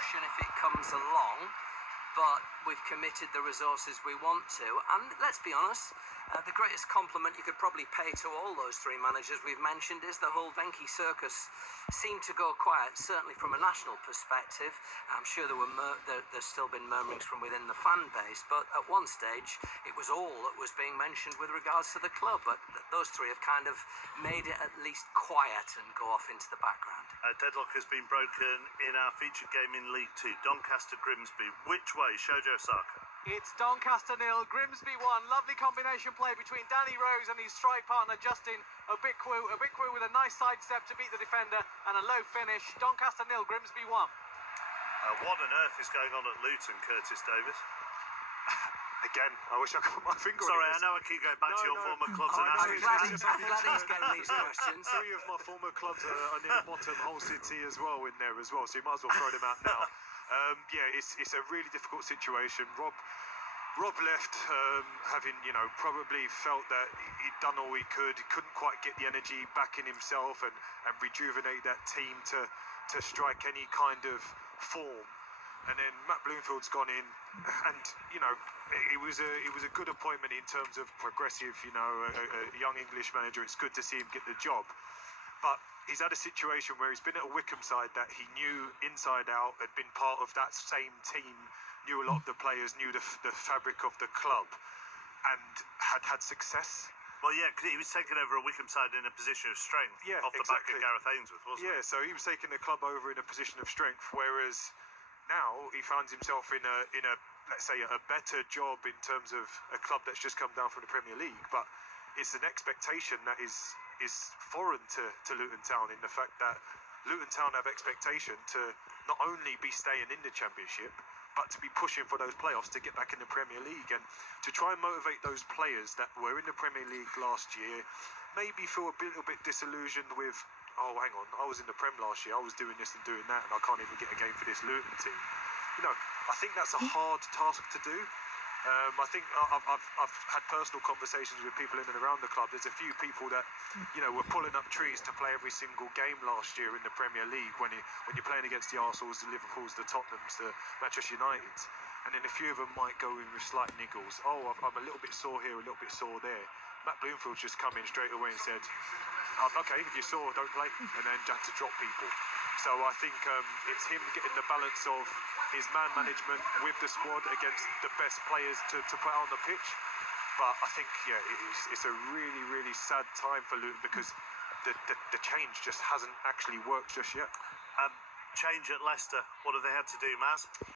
promotion if it comes along, but we've committed the resources we want to. And let's be honest, the greatest compliment you could probably pay to all those three managers we've mentioned is the whole Venky circus seemed to go quiet, certainly from a national perspective. I'm sure there's still been murmurings from within the fan base, but at one stage it was all that was being mentioned with regards to the club. But those three have kind of made it at least quiet and go off into the background. Deadlock has been broken in our featured game in League Two. Doncaster Grimsby. Which way, Shojo Saka? It's Doncaster 0, Grimsby 1. Lovely combination play between Danny Rose and his strike partner Justin Obikwu. Obikwu with a nice sidestep to beat the defender and a low finish. Doncaster 0, Grimsby 1. What on earth is going on at Luton, Curtis Davis? Again, I wish I could put my finger Sorry, on it. I know I keep going back to your former clubs and asking. I'm glad he's getting these questions. Three of my former clubs are near the bottom, Hull City as well in there as well, so you might as well throw them out now. Yeah, it's a really difficult situation. Rob left having, probably felt that he'd done all he could. He couldn't quite get the energy back in himself and rejuvenate that team to strike any kind of form. And then Matt Bloomfield's gone in, and it was a good appointment in terms of progressive, a young English manager. It's good to see him get the job, but he's had a situation where he's been at a Wycombe side that he knew inside out, had been part of that same team, knew a lot of the players, knew the fabric of the club, and had success. Well, yeah, because he was taking over a Wycombe side in a position of strength off the back of Gareth Ainsworth, wasn't he? Yeah, so he was taking the club over in a position of strength, whereas now he finds himself in a let's say a better job in terms of a club that's just come down from the Premier League, but it's an expectation that is foreign to Luton Town, in the fact that Luton Town have expectation to not only be staying in the Championship, but to be pushing for those playoffs to get back in the Premier League, and to try and motivate those players that were in the Premier League last year, maybe feel a little bit disillusioned with, oh, hang on, I was in the Prem last year, I was doing this and doing that, and I can't even get a game for this Luton team. I think that's a hard task to do. I think I've had personal conversations with people in and around the club. There's a few people that, were pulling up trees to play every single game last year in the Premier League when you're playing against the Arsenals, the Liverpools, the Tottenhams, the Manchester Uniteds. And then a few of them might go in with slight niggles. Oh, I'm a little bit sore here, a little bit sore there. Matt Bloomfield just come in straight away and said, okay, if you're sore, don't play, and then had to drop people. So I think it's him getting the balance of his man management with the squad against the best players to put on the pitch. But I think, it's a really, really sad time for Luton, because the change just hasn't actually worked just yet. Change at Leicester, what have they had to do, Maz?